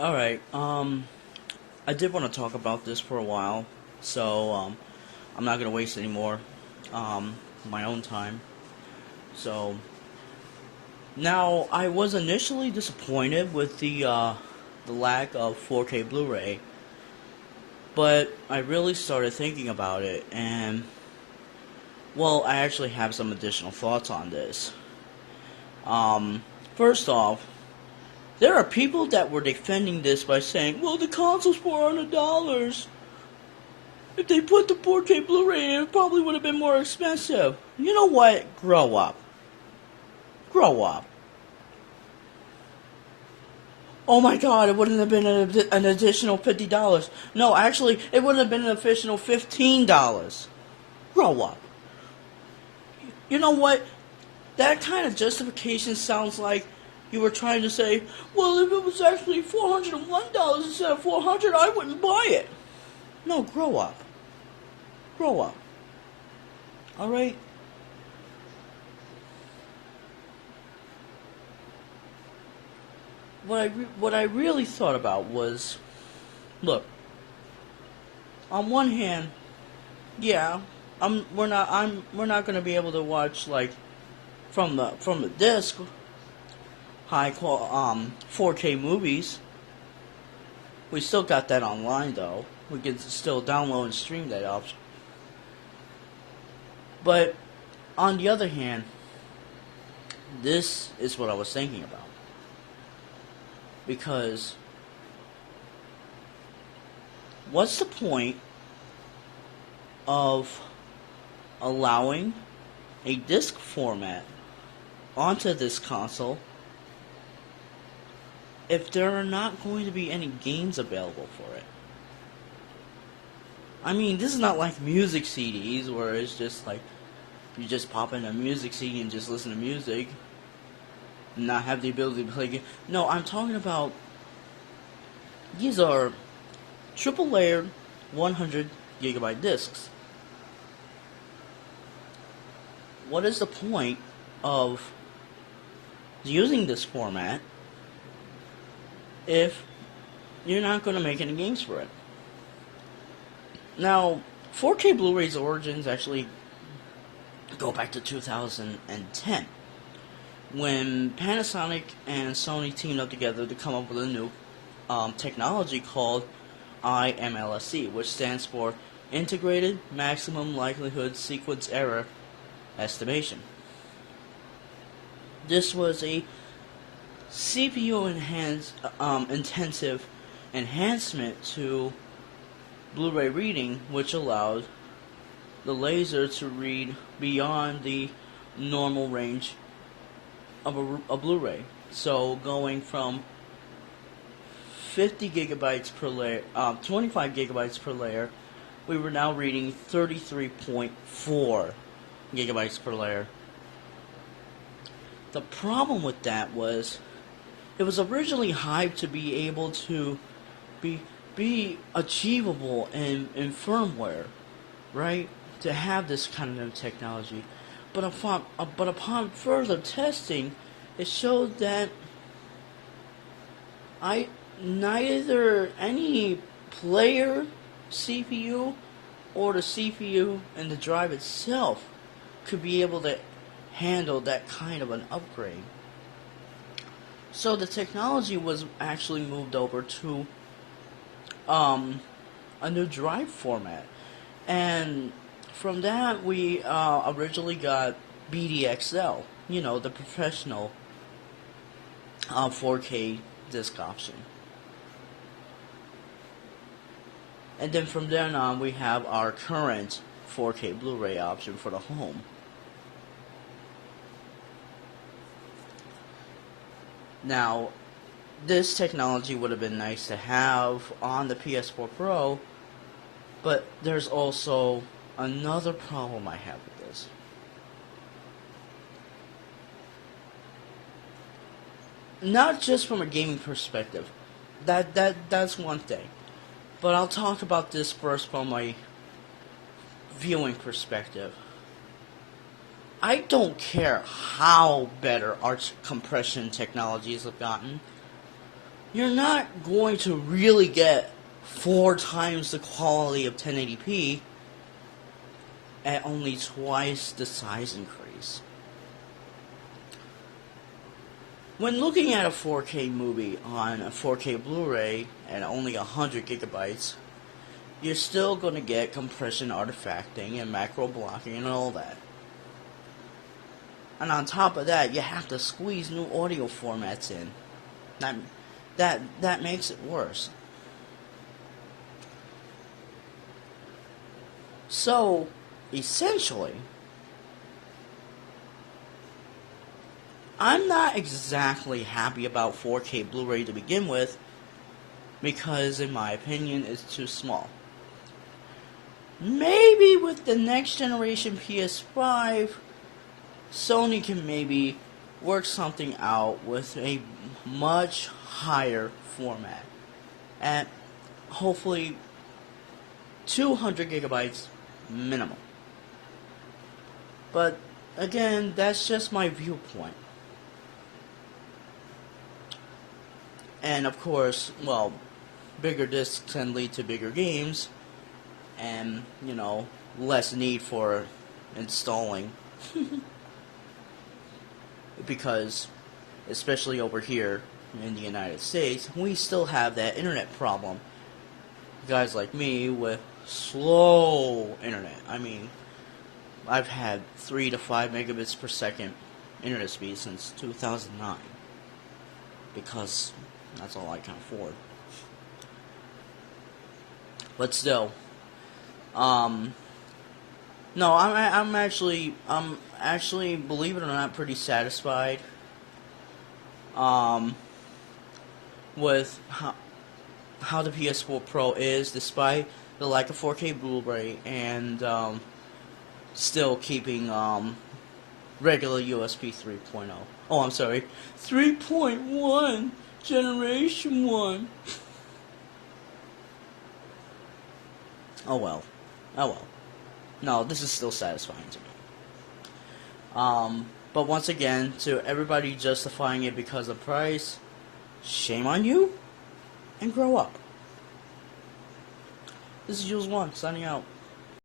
Alright, I did want to talk about this for a while, so, I'm not gonna waste any more, my own time. So, now, I was initially disappointed with the lack of 4K Blu-ray, but I really started thinking about it, and, well, I actually have some additional thoughts on this. First off, there are people that were defending this by saying, well, the console's $400. If they put the 4K Blu-ray in, it probably would have been more expensive. You know what? Grow up. Grow up. Oh my god, it wouldn't have been an additional $50. No, actually, it would have been an additional $15. Grow up. You know what? That kind of justification sounds like you were trying to say, well, if it was actually $401 instead of $400, I wouldn't buy it. No, grow up. Grow up. Alright? What I really thought about was, look, on one hand, yeah, we're not going to be able to watch like from the disc 4K movies. We still got that online though. We can still download and stream that option. But on the other hand, this is what I was thinking about. Because what's the point of allowing a disc format onto this console if there are not going to be any games available for it? I mean, this is not like music CDs where it's just like you just pop in a music CD and just listen to music and not have the ability to play games. No, I'm talking about these are triple layered 100 gigabyte discs. What is the point of using this format if you're not going to make any games for it? Now, 4K Blu-ray's origins actually go back to 2010 when Panasonic and Sony teamed up together to come up with a new technology called IMLSE, which stands for Integrated Maximum Likelihood Sequence Error Estimation. This was a CPU intensive enhancement to Blu-ray reading, which allowed the laser to read beyond the normal range of a Blu-ray. So going from 50 gigabytes per layer, 25 gigabytes per layer, we were now reading 33.4 gigabytes per layer. The problem with that was it was originally hyped to be able to be achievable in firmware, right? To have this kind of technology. But upon further testing, it showed that neither any player CPU or the CPU and the drive itself could be able to handle that kind of an upgrade. So the technology was actually moved over to a new drive format. And from that, we originally got BDXL, the professional 4K disc option. And then from then on, we have our current 4K Blu-ray option for the home. Now, this technology would have been nice to have on the PS4 Pro, but there's also another problem I have with this. Not just from a gaming perspective. That's one thing. But I'll talk about this first from a viewing perspective. I don't care how better our compression technologies have gotten. you're not going to really get 4 times the quality of 1080p at only twice the size increase. When looking at a 4K movie on a 4K Blu-ray at only 100 gigabytes, you're still going to get compression artifacting and macro blocking and all that. And on top of that, you have to squeeze new audio formats in. That makes it worse. So, essentially, I'm not exactly happy about 4K Blu-ray to begin with, because in my opinion it's too small. Maybe with the next generation PS5, Sony can maybe work something out with a much higher format at hopefully 200 gigabytes minimum. But again, that's just my viewpoint. And of course, well, bigger discs can lead to bigger games and, less need for installing. Because, especially over here in the United States, we still have that internet problem. Guys like me with slow internet. I mean, I've had 3 to 5 megabits per second internet speed since 2009. Because that's all I can afford. But still, no, I'm actually, believe it or not, pretty satisfied with how the PS4 Pro is, despite the lack of 4K Blu-ray and still keeping regular USB 3.0. Oh, I'm sorry, 3.1 Generation 1. Oh well. No, this is still satisfying to me. But once again, to everybody justifying it because of price, shame on you, and grow up. This is Jules1, signing out.